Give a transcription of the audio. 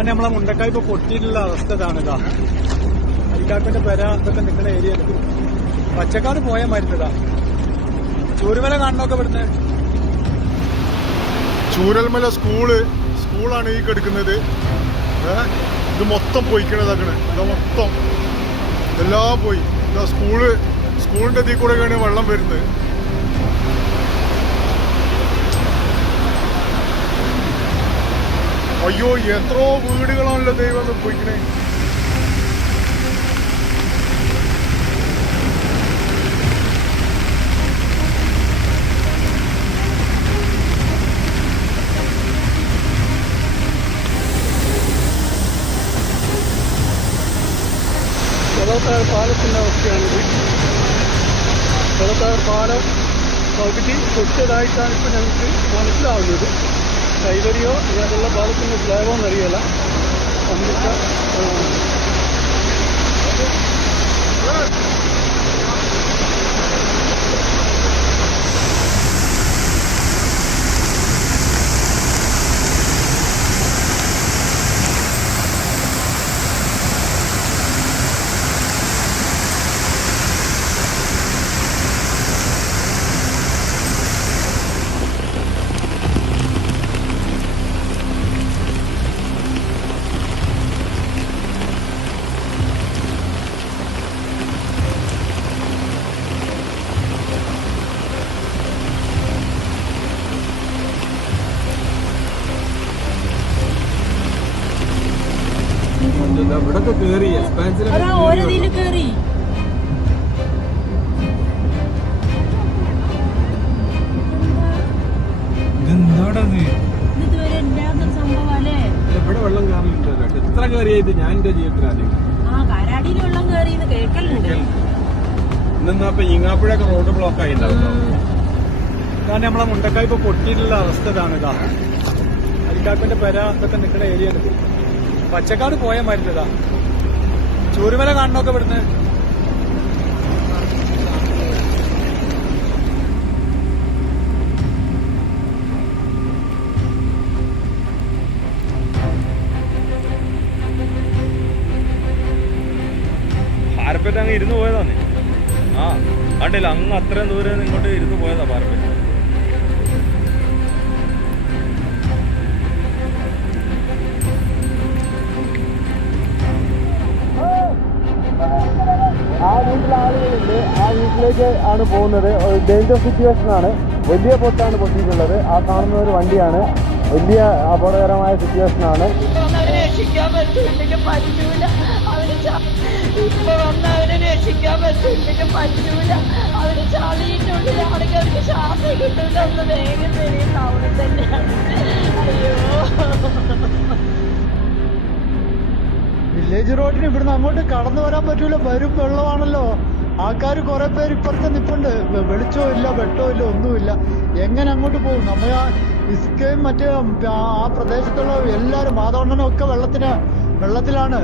കാരണം നമ്മളെ മുണ്ടക്കായ് ഇപ്പൊ പൊട്ടിയിട്ടുള്ള അവസ്ഥ ഇതാണിതാ. അരിക്കാക്കന്റെ പെര ഇതൊക്കെ നിൽക്കുന്ന ഏരിയ പച്ചക്കാട് പോയാൽ മരുന്നതാ. ചൂരൽമല കാണണമൊക്കെ ഇവിടുന്ന്. ചൂരൽമല സ്കൂളാണ് ഈ കിടക്കുന്നത്. ഇത് മൊത്തം പോയിക്കണതാക്കണേ. ഇതാ മൊത്തം എല്ലാം പോയി. ഇതാ സ്കൂളിന്റെ ഇതിൽ കൂടെയൊക്കെയാണ് വെള്ളം വരുന്നത്. അയ്യോ, എത്രയോ വീടുകളാണല്ലോ ദൈവം പോയിക്കണേ. വെള്ളത്താർ പാലത്തിൻ്റെ അവസ്ഥയാണിത്. വെള്ളത്താർ പാലം പകുതി പൊട്ടിയതായിട്ടാണ് ഇപ്പോൾ ഞങ്ങൾക്ക് മനസ്സിലാവുന്നത്. കൈവരിയോ ഇങ്ങനെയുള്ള പാലത്തിൻ്റെ സ്ലാബോ എന്നറിയില്ല. ഇവിടൊക്കെ കേറി എക്സ്പാൻസിലൊക്കെ കേറി. ഇവിടെ വെള്ളം കയറിയിട്ടുണ്ടല്ലോ. എത്ര കയറിയായിട്ട് ഞാൻ എന്റെ ജീവിതത്തിൽ ആദ്യം ഇന്നെന്നാ ഈങ്ങാപ്പുഴയൊക്കെ റോഡ് ബ്ലോക്ക് ആയിണ്ടാവും. കാരണം നമ്മളെ മുണ്ടക്കായ് ഇപ്പൊ പൊട്ടിയിട്ടുള്ള അവസ്ഥ ഇതാണിതാ. അരിക്കാക്കന്റെ പെര ഇതൊക്കെ നിൽക്കുന്ന ഏരിയ പച്ചക്കാട് പോയാൽ മരുന്നതാ. ചൂരൽമല കാണണമൊക്കെ ഇവിടുന്ന്. പാരപ്പറ്റ് അങ്ങ് ഇരുന്ന് പോയതാന്നേ. കണ്ടില്ല, അങ്ങ് അത്രയും ദൂരം ഇങ്ങോട്ട് ഇരുന്ന് പോയതാ പാരപ്പറ്റ്. ആ വീട്ടിലെ ആളുകളുണ്ട്. ആ വീട്ടിലേക്ക് ആണ് പോകുന്നത്. ഡേഞ്ചർ സിറ്റുവേഷൻ ആണ്. വലിയ പൊട്ടാണ് പൊട്ടിയിട്ടുള്ളത്. ആ കാണുന്ന ഒരു വണ്ടിയാണ്. വലിയ അപകടകരമായ സിറ്റുവേഷൻ ആണ്. രക്ഷിക്കാൻ പറ്റൂല. അവര് ചളിയിട്ടുള്ളിലാണെങ്കിൽ അവർക്ക് ശ്വാസം കിട്ടൂല. ഒന്ന് വേഗം തരും അവിടെ തന്നെയാണ്. അയ്യോ, വില്ലേജ് റോഡിന് ഇവിടുന്ന് അങ്ങോട്ട് കടന്നു വരാൻ പറ്റൂല. വരും വെള്ളമാണല്ലോ. ആൾക്കാർ കുറെ പേര് ഇപ്പുറത്ത് നിൽപ്പുണ്ട്. വെളിച്ചവും ഇല്ല, വെട്ടവും ഇല്ല, ഒന്നുമില്ല. എങ്ങനെ അങ്ങോട്ട് പോകും? നമ്മൾ ആ ഇസ്കയും മറ്റേ ആ പ്രദേശത്തുള്ള എല്ലാവരും മാതവണ്ണനും ഒക്കെ വെള്ളത്തിലാണ്.